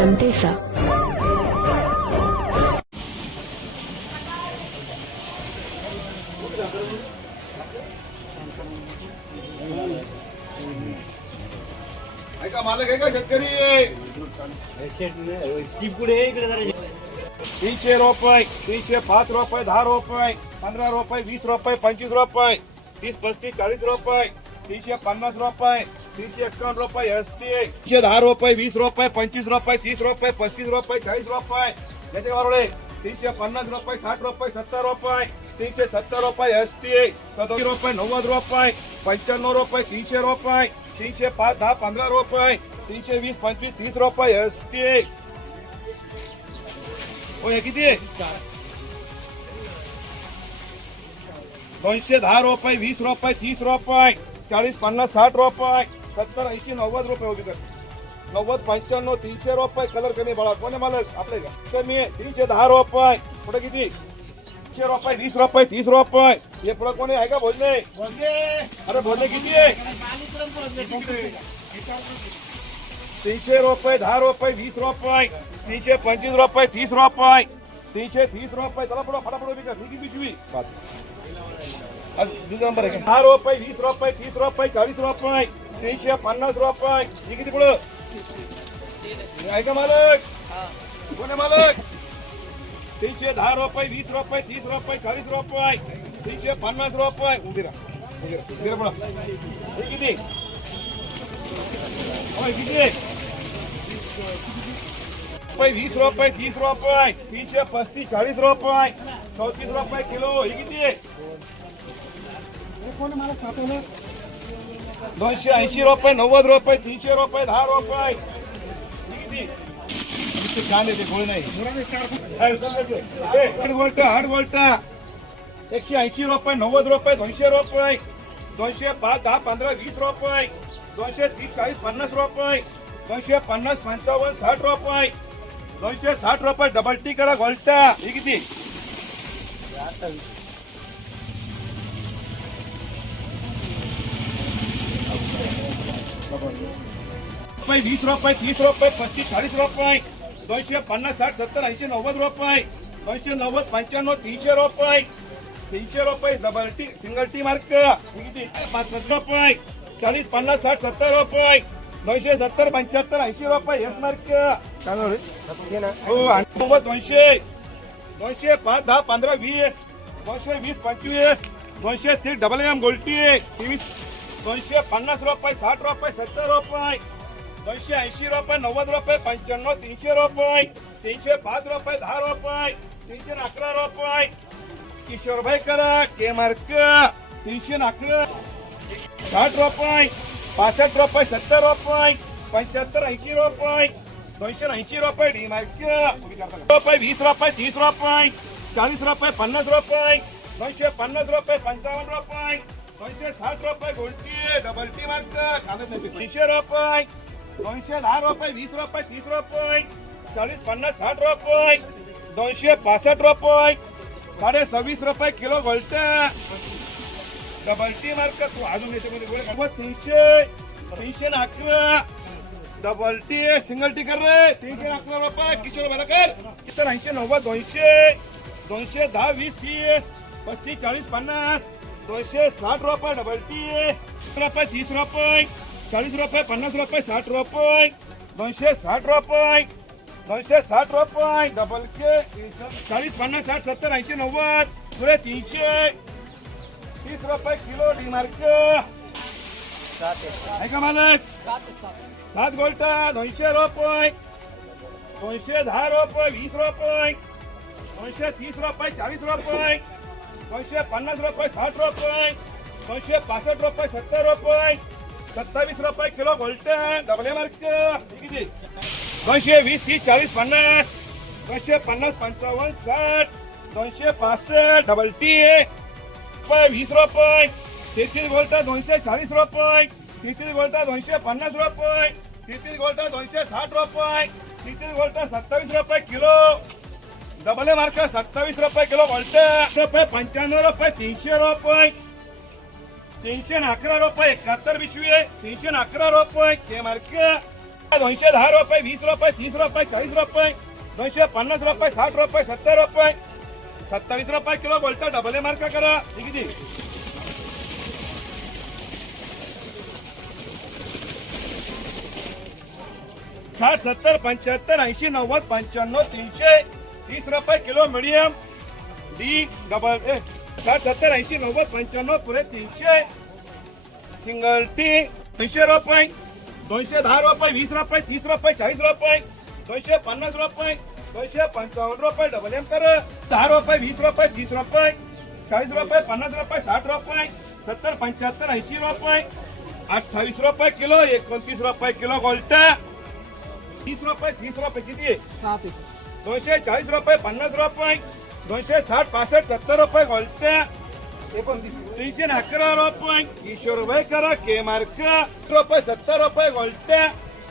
जनतेचा. ऐका मालक आहे का शेतकरी? 300 रुपये, 305 रुपये, 10 रुपये, 15 रुपये, 20 रुपये, 25 रुपये, 30, 35, 40 रुपये, 350 रुपये, 351 रुपये, 310 रुपये, 20 रुपये, 25 रुपये, 30 रुपये, 35 रुपये, 40 रुपये, याचे वारोडे 350 रुपये, 60 रुपये, 70 रुपये, 370 रुपये, 70 रुपये, 90 रुपये, 95 रुपये, 300 रुपये, 305, 10, 15 रुपये, 320, 25, 30 रुपये, हो हे किती आहे? 210 रुपये, 20 रुपये, 30 रुपये, 40, 50, 60 रुपये, 70, 80, 90 रुपये होती तर 90, 95, 300 रुपये. कलर कमी बळा कोणी मालक आपले का कमी आहे? 310 रुपये. पुढे किती? 300 रुपये, 20 रुपये, 30 रुपये. हे पुढे कोणी आहे का? भोजने अरे भोजने किती आहे? 300 रुपये, 10 रुपये, 20 रुपये, 325 रुपये, 30 रुपये, 330 रुपये. चला पुढे फटाफट विका ठीक पिशवी. दुसरा नंबर आहे 10 रुपये, 20 रुपये, 30 रुपये, 40 रुपये, 350 रुपये. ही किती पुढं आहे का मालक? कोण आहे मालक? 310 रुपये, 20 रुपये, 30 रुपये, 40 रुपये, 350 रुपये. उभी राहा पुढं. हे किती? किती आहे? 20 रुपये, 30 रुपये, 335, 40 रुपये, 34 रुपये किलो. ही किती आहे? 280 रुपये, 90 रुपये, 300 रुपये, 10 रुपये. ही किती? छान येते गोळ नाही. 8 वोल्ट 180 रुपये, 90 रुपये, 200 रुपये, 205, 10, 15, 20 रुपये, 230, 40, 50 रुपये, 250, 55, 60 रुपये, 260 रुपये. डबल टी करा गोल्टा. ही किती? 20 रुपये, 30 रुपये, 35, 40 रुपये, 250, 60, 70, 80, 90 रुपये, 290, 95, 300 रुपये, 300 रुपये. Double T single T mark. ही किती? 50 रुपये, 40, 50, 60, 70 रुपये, 270, 75, 80 रुपये. हेच मार्क. हो 90, 200, 205, 10, 15, 20, 220, 25, 230. डबल एम गोल्टी 23, 250 रुपये, 60 रुपये, 70 रुपये, 280 रुपये, 90 रुपये, 95, 300 रुपये, 305 रुपये, 10 रुपये, 311 रुपये. किशोर भाई करा के मार्क. 311, 60 रुपये, 65 रुपये, 70 रुपये, 75, 80 रुपये, 280 रुपये. D mark. 20 रुपये, 30 रुपये, 40 रुपये, 50 रुपये, 250 रुपये, 55 रुपये, 260 रुपये. गोल्टी डबल टी मार्क. 300 रुपये, 210 रुपये, 20 रुपये, 30 रुपये, 40, 50, 60 रुपये, 265 रुपये, 26.5 रुपये किलो. गोल्ट डबल टी मार्क. तू अजून याच्यामध्ये 311. डबल टी सिंगल टी कर रे. 311 रुपये. किशोर बरं कर. किती? 80, 90, 200, 210, 20, 30, 35, 40, 50, 260 रुपये. डबल टी रुपये, 30 रुपये, 40 रुपये, 50 रुपये, 60 रुपये, 260 रुपये, 260 रुपये. डबल के 40, 50, 60, 70, 80, 90. पुढे 330 रुपये किलो. D mark. आहे का मालक? 7 गोल्टा 200 रुपये, 210 रुपये, 20 रुपये, 230 रुपये, 40 रुपये, 250 रुपये, 60 रुपये, 265 रुपये, 70 रुपये, 27 रुपये किलो. गोल्टा डबल मार्क. किती? 220, 30, 40, 50, 250, 55, 60, 265. डबल टी 20 रुपये. 33 गोल्टा 240 रुपये, 33 गोल्टा 250 रुपये, 33 गोल्टा 260 रुपये, 33 गोल्टा 27 रुपये किलो. Double mark. 27 रुपये किलो. गोल्टा रुपये, 95 रुपये, 300 रुपये, 311 रुपये, 71 पिशवी, 311 रुपये. K mark. ₹210, ₹20, ₹30, ₹40, ₹250, ₹60, ₹70, ₹27 किलो गोल्टा डबल ए मार्क करा किती 60, 70, 75, 80, 90, 95, 300, ₹30 kilo medium D double A 60, 70, 80, 90, 95 पुरे 300 सिंगल टी ₹300, ₹210, ₹20, ₹30, ₹40, ₹250, ₹255 डबल एम कर ₹10, ₹20, ₹30, ₹40, ₹50, ₹60, ₹70, ₹75, ₹80, ₹28 किलो ₹29 किलो गोल्टा ₹30 किती ₹240, ₹50, ₹260, ₹65, ₹70 गोल्टा ₹311 ₹20 करा के मार्क ₹70 गोल्टा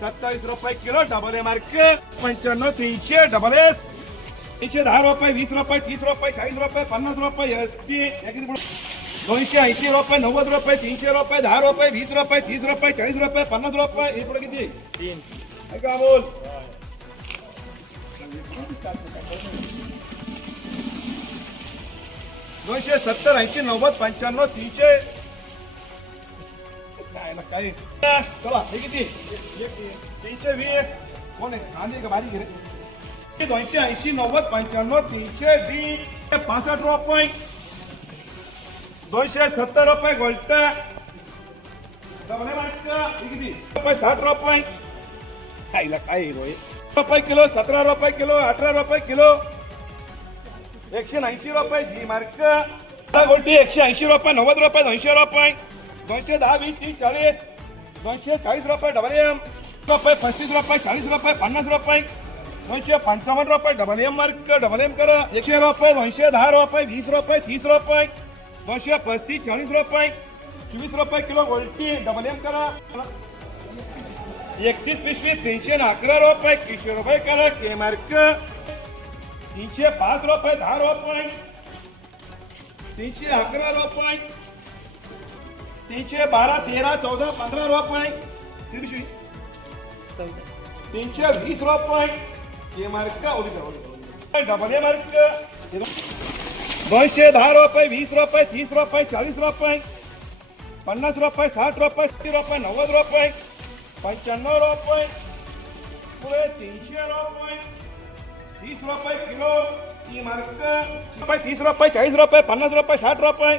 ₹27 किलो double A mark 95 300 double S ₹310, ₹20, ₹30, ₹40, ₹50 ST ₹280, ₹90, ₹300, ₹10, ₹20, ₹30, ₹40, ₹50 हे पुढे किती 3 का बोल ₹270, ₹80, ₹90, ₹95, ₹300 काय चला हे किती 320 कोण आहे कांदे का भाजी घे 280, 90, 95, 300 डी ₹65 ₹270 गोल्टा डबल मार्क किती ₹60 खायला काय ₹1 किलो ₹17 किलो ₹18 किलो ₹180 जी मार्क गोल्टी ₹180 ₹90 ₹200 210, 20, 30, 40, ₹240 double M ₹35, ₹40, ₹50, ₹255 double M mark double M करा ₹100, ₹210, ₹20, ₹30, ₹235, ₹40, ₹24 किलो गोल्टी डबल एम करा 31 पिशवी ₹311 ₹100 करा के मार्क ₹305, ₹10, ₹311 312, 13, 14, ₹15 पिशवी ₹320 के मार्क डबल ए मार्क ₹210, ₹20, ₹30, ₹40, ₹50, ₹60, ₹70, ₹90, ₹95 पुरे ₹300 ₹30 किलो की मार्क ₹30, ₹40, ₹50, ₹60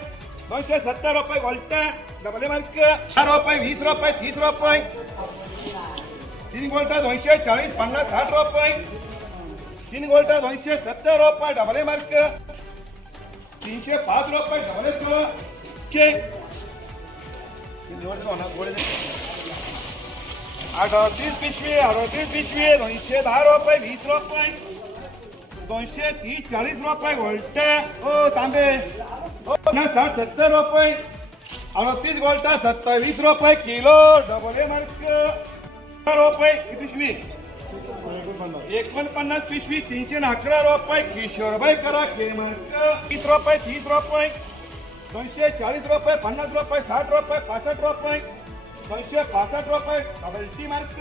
₹270 गोल्टा डबल ए मार्क ₹10, ₹20, ₹30, 3 गोल्टा ₹240, ₹50, ₹60 3 गोल्टा ₹270 double A mark ₹305 double S करा 38 पिशवी ₹210, ₹20, ₹230, ₹40 गोल्टा ओ तांबे 60, ₹70 38 गोल्टा ₹27 किलो डबल ए मार्क ₹100 पिशवी 49 पिशवी ₹311 ₹100 करा K mark ₹30, ₹240, ₹50, ₹60, ₹65 ₹265 double T mark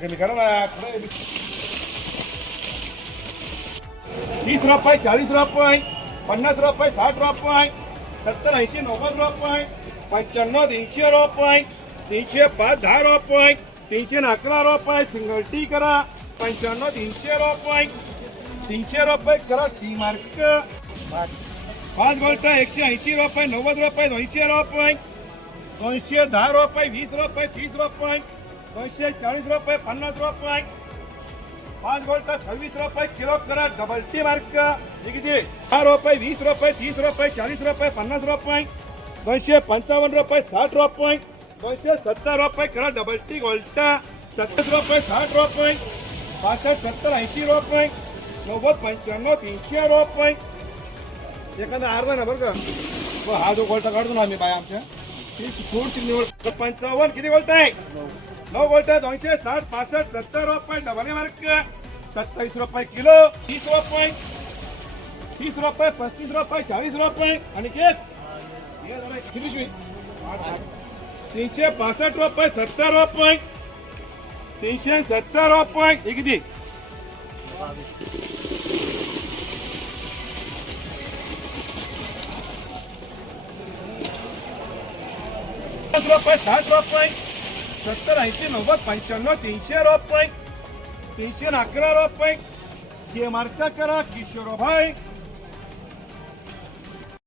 कमी करा ना ₹30, ₹40, ₹50, ₹60, ₹70, ₹80, ₹90, ₹95, ₹300, ₹305, ₹10, सिंगल टी करा 95, ₹300 करा टी मार्क 5 गोल्टा ₹180, ₹90, ₹200, ₹210, ₹20, ₹30, ₹240, ₹50, 5 गोल्टा ₹26 किलो करा डबल टी मार्क किती ₹10, ₹20, ₹30, ₹40, ₹50, ₹255, ₹60, ₹270 करा डबल टी गोल्टा ₹70, ₹60, 65, 70, ₹80, 90, 95, ₹300 एखादा अर्धा ना बरं का हा जो गोल्टा काढतो ना आम्ही बाय आमच्या थोडीशी निवड 55 किती गोल्टा आहे 9 गोल्टा 260, 65, ₹70 डबल ए मार्क ₹27 किलो ₹30, ₹35, ₹40 आणि किती ₹365 ₹70 ₹370 हे किती ₹60 ₹70 80 90 95 ₹300 ₹311 हे मार्क करा किशोरभाई